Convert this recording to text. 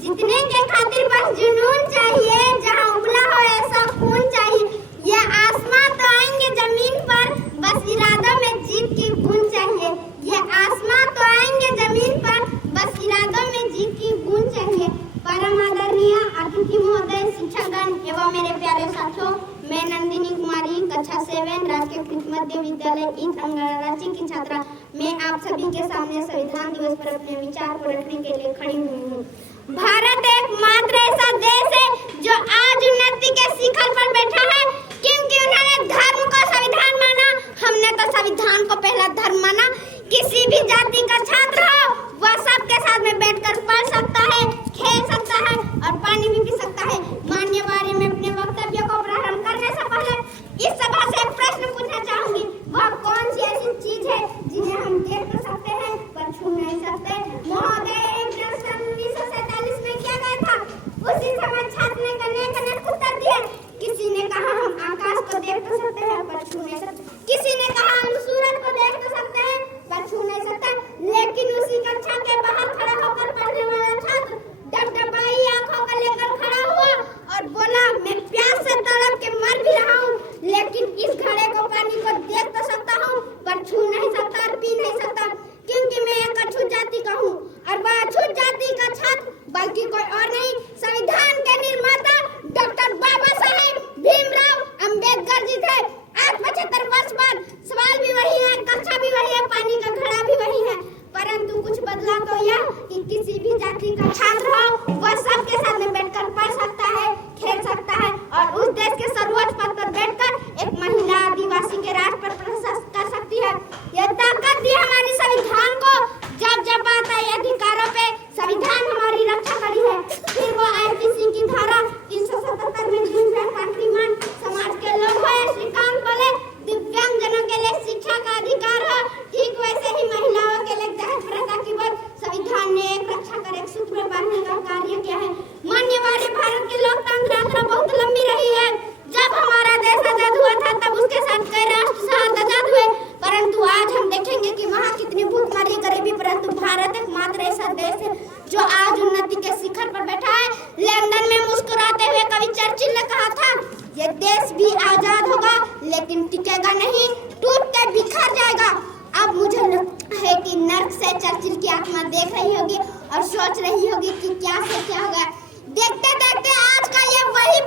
जीतने के खातिर बस जुनून चाहिए, जहाँ उबला हो ऐसा खून चाहिए। ये आसमां तो आएंगे जमीन पर, बस इरादों में जीत की बूंद चाहिए। ये आसमां तो आएंगे जमीन पर, बस इरादों में जीत की बूंद चाहिए। परम आदरणीय अतिथि महोदय, शिक्षकगण एवं मेरे प्यारे साथियों, मैं नंदिनी कुमारी, कक्षा 7 राजकीय कृत मध्य विद्यालय ईंट रांची की छात्रा। मैं आप सभी के सामने संविधान दिवस पर अपने विचार को रखने के लिए खड़ी हुई हूँ। भारत एकमात्र ऐसा देश है जो आज उन्नति के शिखर पर बैठा है, क्योंकि उन्होंने धर्म को संविधान माना। हमने तो संविधान को पहला धर्म माना। किसी भी जाति का छात्र हो, वह सबके साथ में बैठकर पढ़ सकता है, खेल सकता है और पानी भी पी सकता है। मान्यवर, मैं अपने वक्तव्य को प्रारंभ करने से पहले इस सभा से एक प्रश्न पूछना चाहूंगी। वह कौन सी ऐसी चीज है जिन्हें हम देख तो सकते हैं पर छू नहीं सकते? महोदय, 1947 में क्या गया था? उसी समय छात्र ने अनेक उत्तर दिए। किसी ने कहा हम आकाश को देख तो सकते हैं पर छू नहीं सकते, किसी ने कहा हम सूरज को देख तो सकते हैं पर छू नहीं सकते। लेकिन उसी कक्षा के बाहर खड़ा होकर पढ़ने वाला छात्र डबडबाई आंखों को लेकर खड़ा हुआ और बोला, मैं प्यास से तड़प के मर भी रहा हूँ, लेकिन इस घड़े को पानी को देख तो सकता हूँ पर छू नहीं सकता और पी नहीं सकता, क्योंकि मैं एक अछूत जाति का हूँ। और वह अछूत जाति का छात्र बल्कि कोई और नहीं, संविधान के निर्माता डॉक्टर बाबा साहेब भीमराव अम्बेडकर जी थे। आज 75 वर्ष बाद सवाल भी वही है, कक्षा भी वही है, पानी का घड़ा भी वही है, परंतु कुछ बदला तो यह कि किसी भी जाति का छात्र हो, वह सबके साथ में बैठकर पढ़ सकता है, खेल सकता है और उस देश के सर्वोच्च पद पर बैठकर एक महिला आदिवासी के राष्ट्र पर प्रशस्त कर सकती है। यह ताकत दी हमारी संविधान को। जब बात आई अधिकारों पे, संविधान हमारी रक्षा करी है। फिर वो आईपीसी की धारा 377 में दिव्यांग पात्रीमान समाज के लोग हो या श्रीकांत बोले, दिव्यांग जनों के लिए शिक्षा का अधिकार है, ठीक वैसे ही महिलाओं के लिए दहेज प्रथा की वजह संविधान ने एक रक्षा कर एक सूत्र बांधने का कार्य किया है। मान्यवर, भारत की लोकतंत्र यात्रा बहुत लंबी रही है। जब हमारा देश आजाद हुआ था तब उसके साथ कई राष्ट्र आजाद हुए, परंतु आज हम देखेंगे कि वहाँ कितनी भूखमरी, गरीबी, परंतु भारत एकमात्र ऐसा देश है जो आज उन्नति के शिखर पर बैठा है। लंदन में मुस्कुराते हुए कवि चर्चिल ने कहा था, ये देश भी आजाद होगा लेकिन टिकेगा नहीं, टूट के बिखर जाएगा। अब मुझे लगता है कि नर्क से चर्चिल की आत्मा देख रही होगी और सोच रही होगी कि क्या से क्या होगा। देखते देखते आज का ये वही